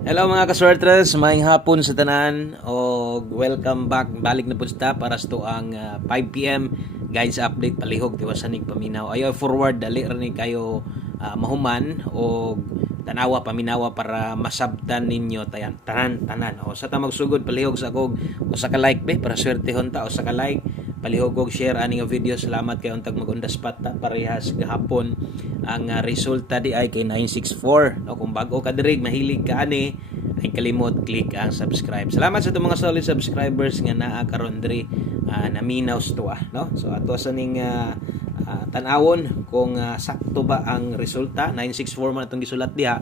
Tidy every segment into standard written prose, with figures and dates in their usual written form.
Hello mga kaswertres, maayong hapon sa tanan o welcome back. Balik na po ta para sa ang 5 p.m. guides update palihog tiwasanig paminaw. Ayo forward dali rin kayo mahuman o tanawa paminawa para masabtan ninyo tanan. O sa ta magsugod palihog sa kog usa ka like be para swertehon ta, usa ka like palihog og share ani nga video. Salamat kay untag mag-undaspat ta parehas gahapon. Ang resulta di ay kay 964. No, kung bago ka diri mahilig ka ani ay kalimot click ang subscribe. Salamat sa itong mga solid subscribers nga naa karon diri naminaw to no. So ato sa ning tan-awon kung sakto ba ang resulta. 964 man atong gisulat diha.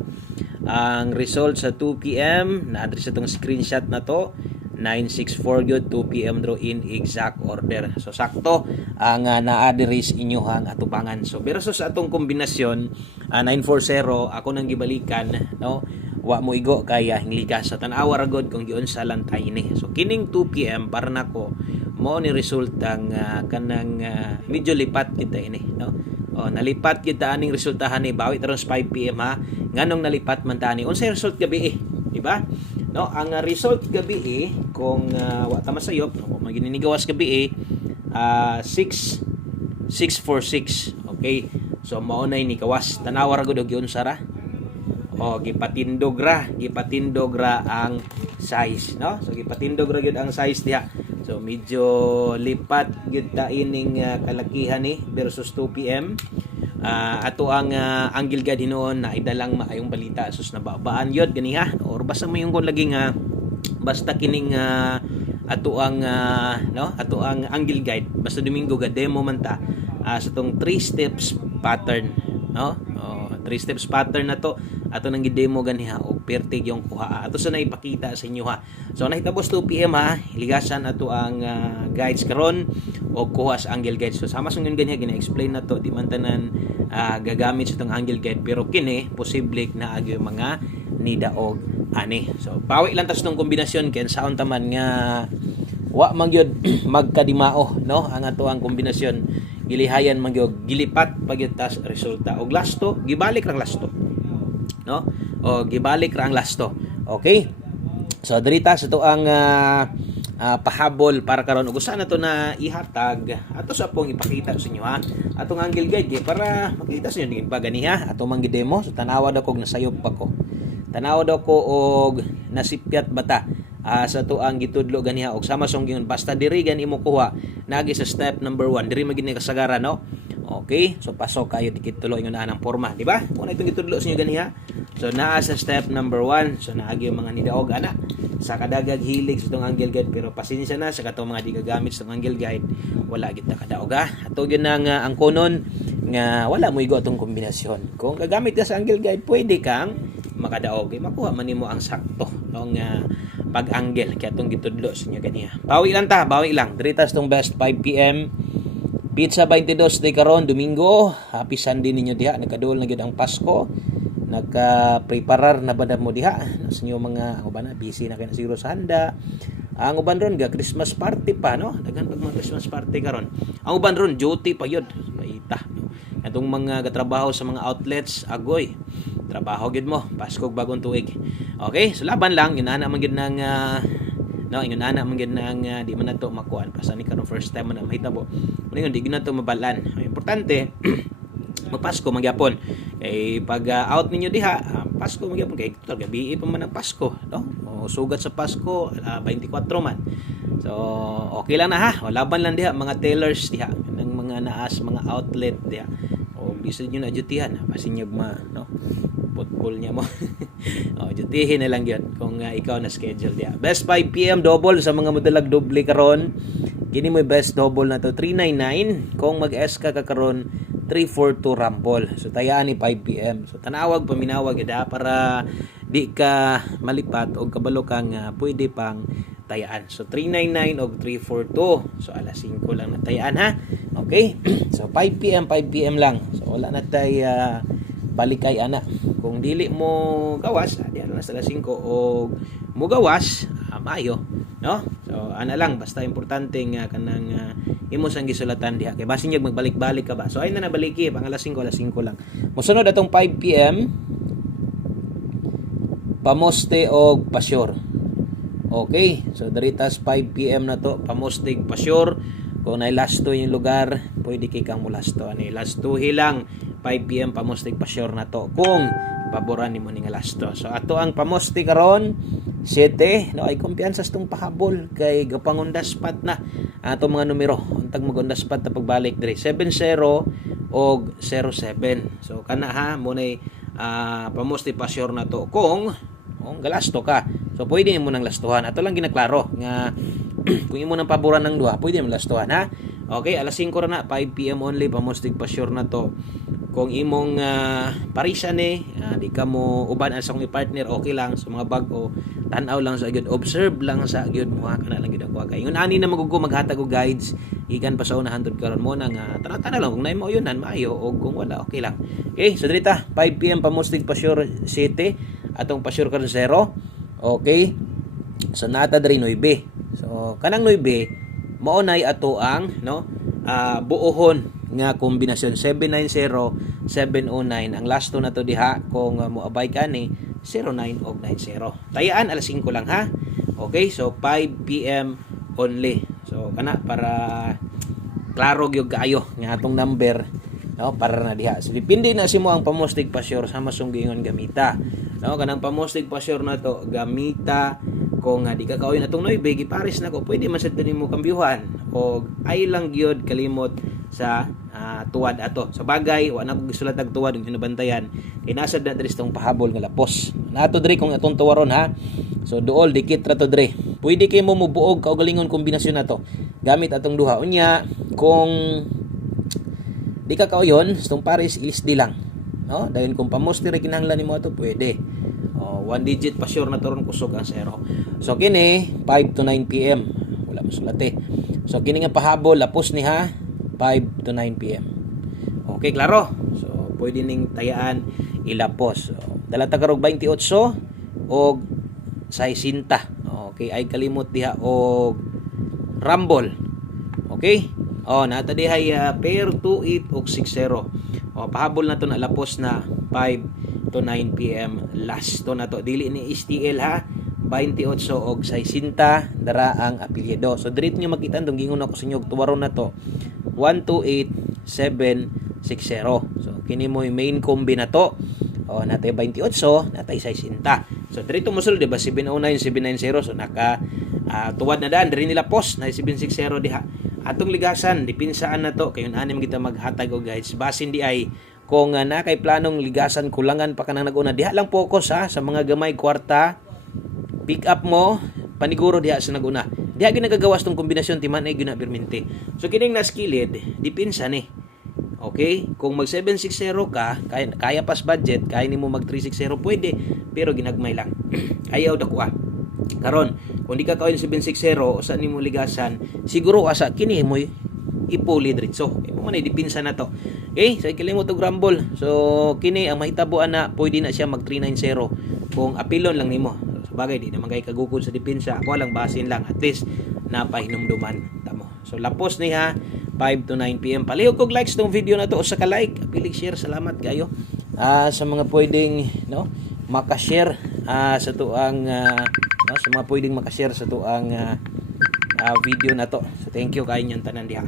Ang result sa 2 p.m. na adres atong screenshot na to 964 gyud 2 p.m. draw in exact order. So sakto ang na-address inyohang atubangan. So pero sa atong kombinasyon 940 ako nang gibalikan no. Wa mo igo kaya hingligas sa tan-awa ra gud kung giun sa lantay ni. So kining 2 p.m. para nako mo ni result ang kanang medyo lipat kita ini no. O nalipat kita aning resultahan ni bawi taron sa 5 p.m. ha. Nganong nalipat man ta ni unsay result gabi di ba? No, ang result gabi kung wa ta masayop no, magininigawas gabi 646. Okay. So mao nay ni kawas tanawa ra gud og giunsa ra. O gipatindog ra ang size no. So gipatindog ra gyud ang size diha. So medyo lipat gyud ta ining kalakihan ni versus 2 PM. Ato ang angle guide hinoon na idalang maayong balita sus nababaan yun ganiha or basta mo yung kung laging basta kining ato ang angle guide basta Domingo ga demo man ta sa tong 3 steps pattern no. 3 steps pattern na to ato nang gidemo ganiha og pertig yung kuha ato sa naipakita sa inyo ha. So nahitapos 2 PM ha ligasan ato ang guides karon og kuha sa angle guide. So sama sa ngon ganiha gina-explain na to di man tanan gagamit sa tong angle guide pero kini posible na agi mga nidaog ani. So pawi lang tas tong kombinasyon ken saon taman nga wa man gyud magkadimao no ang ato ang kombinasyon gilihayan man gyud gilipat pagyud tas resulta og lasto gibalik rang lasto no o gibalik ra ang lasto. Okay, so dirita sa to ang pahabol para karon ug usa na to na ihatag ato sa pong ipakita sa inyo ha atong angle guide para makita sa inyo ba ganiha ato mang gidemo. So tanawa daw kog nasayop pa ko tanawa daw ko og nasipyat bata sa to ang gitudlo ganiha og sama song gingon basta diri gani mo kuha nagi sa step number 1 diri magini kasagaran no. Okay, so pasok kayo dikit tulo ingon anang porma di ba kung itong gitudlo sa inyo ganiha. So naa sa step number 1 so naagi yung mga nidaog ana sa kadagag hilig sa itong angle guide pero pasensya na sa katong mga di gagamit sa angle guide wala gid na kadaog ato gyud nang ang konon nga wala mo igo atong kombinasyon kung gagamit ka sa angle guide pwede kang makadaog makuha man nimo ang sakto ng pag-angle kaya itong gitudlo sa inyo ganiya. Bawi lang diritas tong best 5 PM Pizza 22 day karon Domingo. Happy Sunday ninyo diha. Nagkaduol na gyud ang Pasko. Nagka-preparar na ba mo diha? Sa inyo mga uban na busy na kay siguro sa handa. Ang uban ron ga Christmas party pa no. Daghan pag mga Christmas party karon. Ang uban ron duty pa yun. Maita no. Atong mga gatrabaho sa mga outlets agoy. Trabaho gid mo Pasko bagong tuig. Okay, so laban lang inana man gid nang no ingon ana man gid nang di man nato makuan pasani karon first time man mahitabo ingon di gid nato mabalan. Importante magpasko magyapon kay pag out ninyo diha Pasko magyapon kay total gabi pa man ang Pasko no o sugat sa Pasko 24 man. So okay lang na ha o laban lang diha mga tailors diha ng mga naas mga outlet diha o bisod nyo na dutihan pasinyog ma no football niya mo. O dutihin na lang yun kung ikaw na schedule diya. Best 5 PM double sa mga modalag doble karon. Kini mo best double na to 399 kung mag-S ka karon 342 rampol. So tayaan ni 5 PM. So tanawag paminawag ida para di ka malipat o kabalo kang pwede pang tayaan. So 399 og 342. So alas 5 lang na tayaan ha. Okay? So 5 PM lang. So wala na tay balikay ana. Kung dili mo gawas, di na sa 5 o mo gawas, mayo, no? So ana lang basta importante nga kanang imo sang gisulatan diha kay basin niya magbalik-balik ka ba. So ay na nabaliki pang alas 5 lang. Mosunod atong 5 PM pamoste og pasyur. Okay, so diritas 5 PM na to, pamoste og pasyur. Kung nailasto yung lugar, pwede kay kang mulasto ani. Lastuhi lang 5 PM pamoste og pasyur na to. Kung paboran nimo ning lasto. So ato ang pamoste karon 7, no, ay kumpiyansa sa tong pahabol kay gapangundas-pat na ato mga numero. Untag magundas-pat na pagbalik diri 70 og 07. So kana ha mo nay pamoste pasyur na to kung galasto ka. So pwede mo nang lastuhan. Ato lang ginaklaro nga kung imo nang paboran ng duha, pwede mo lastuhan ha. Okay, alas 5 ra na, 5 PM only, pamoste pasyur na to. Kung imong parisan di ka mo uban sa imong partner, okay lang sa mga bag-o, tan-aw lang sa gyud, observe lang sa gyud mo kana lang gyud ako kay. Ngun ani na magugo maghatag og guides ikan pa sa unahan tud karon mo nang tana lang kung naay mo yunan maayo o kung wala okay lang. Okay, so dito 5 PM pamoste pasyur city atong pasyur karon 0. Okay. So nata diri 9. So kanang 9 mao nay ato ang buohon nga kombinasyon 790 709 ang lasto na to diha kung moabay ka ni 09 og 90. Tayaan alas 5 lang ha. Okay, so 5 PM only. So kana para klaro gyud kaayo nga atong number, no, para na diha. So depende na simo ang pamostig pasyur sa masunggingon gamita. No, kanang pamostig pasyur na to gamita kung di ka kauyon atong 9 gipares na ko pwede man sad nimo kambyuhan o ay lang gyud kalimot sa tuwad ato. Sa bagay wa na ko gisulat og tuwad ug ginabantayan kay nasad na diri tong pahabol nga lapos. Nato diri kung atong tuwaron ha. So duol dikit ra to diri. Pwede kay mo mubuog kaugalingon kombinasyon nato gamit atong duha. Unya kung di ka kauyon itong pares ilisdi lang, no, dahil kung pamoste ra kinahanglan nimo ato pwede. One digit pa sure na toron kusog ang 0. So kini 5 to 9 PM wala masulate. So kini nga pahabol lapos ni ha 5 to 9 PM. Okay, klaro. So pwede ning tayaan ilapos. So, dala ta karog 28 og 60. Okay, ay kalimot diha og rumble. Okay? Nata dihay pair 28 og 60. Pahabol na to na lapos na 5 to 9 PM last to na to. Dili ni STL ha. 28 og 60 dara ang apelyido. So dirit niyo makita ndong gingon ako sa inyo tuwaron na to. 128760. So kini mo yung main combi na to. Natay 28, natay 60. So dirito mo sul di ba 709 790 so naka tuwad na daan diri nila post na 760 diha. Atong ligasan dipinsaan na to kay anim kita maghatag og guys. Basin di ay kung na kay planong ligasan kulangan pa kanang nag-una diha lang focus ha sa mga gamay kwarta. Pick up mo paniguro diha sa nag-una. Diha ginagagawas tong kombinasyon timan ay gina permente. So kining naskilid dipinsa ni. Okay? Kung mag 760 ka, kaya pas budget, kaya nimo mag 360 pwede, pero ginagmay lang. Ayaw dakwa. Karon, kung di ka kawin 760 o sa nimo ligasan, siguro asa kini mo ipuli diretso. Imo man dipinsa na to. Okay? So kilimot og rumble. So kini ang mahitabuan na pwede na siya mag 390 kung apilon lang nimo. So bagay di naman kay kagukod sa dipinsa. Ako lang basin lang at least napahinumduman tamo. So lapos ni ha 5 to 9 PM. Palihog kog likes tong video na to o sa ka-like, pilig share, salamat kayo. Sa mga pwedeng maka-share sa tuang sa mga pwedeng maka-share sa tuang video na to. So thank you kayo niyang tanan diha.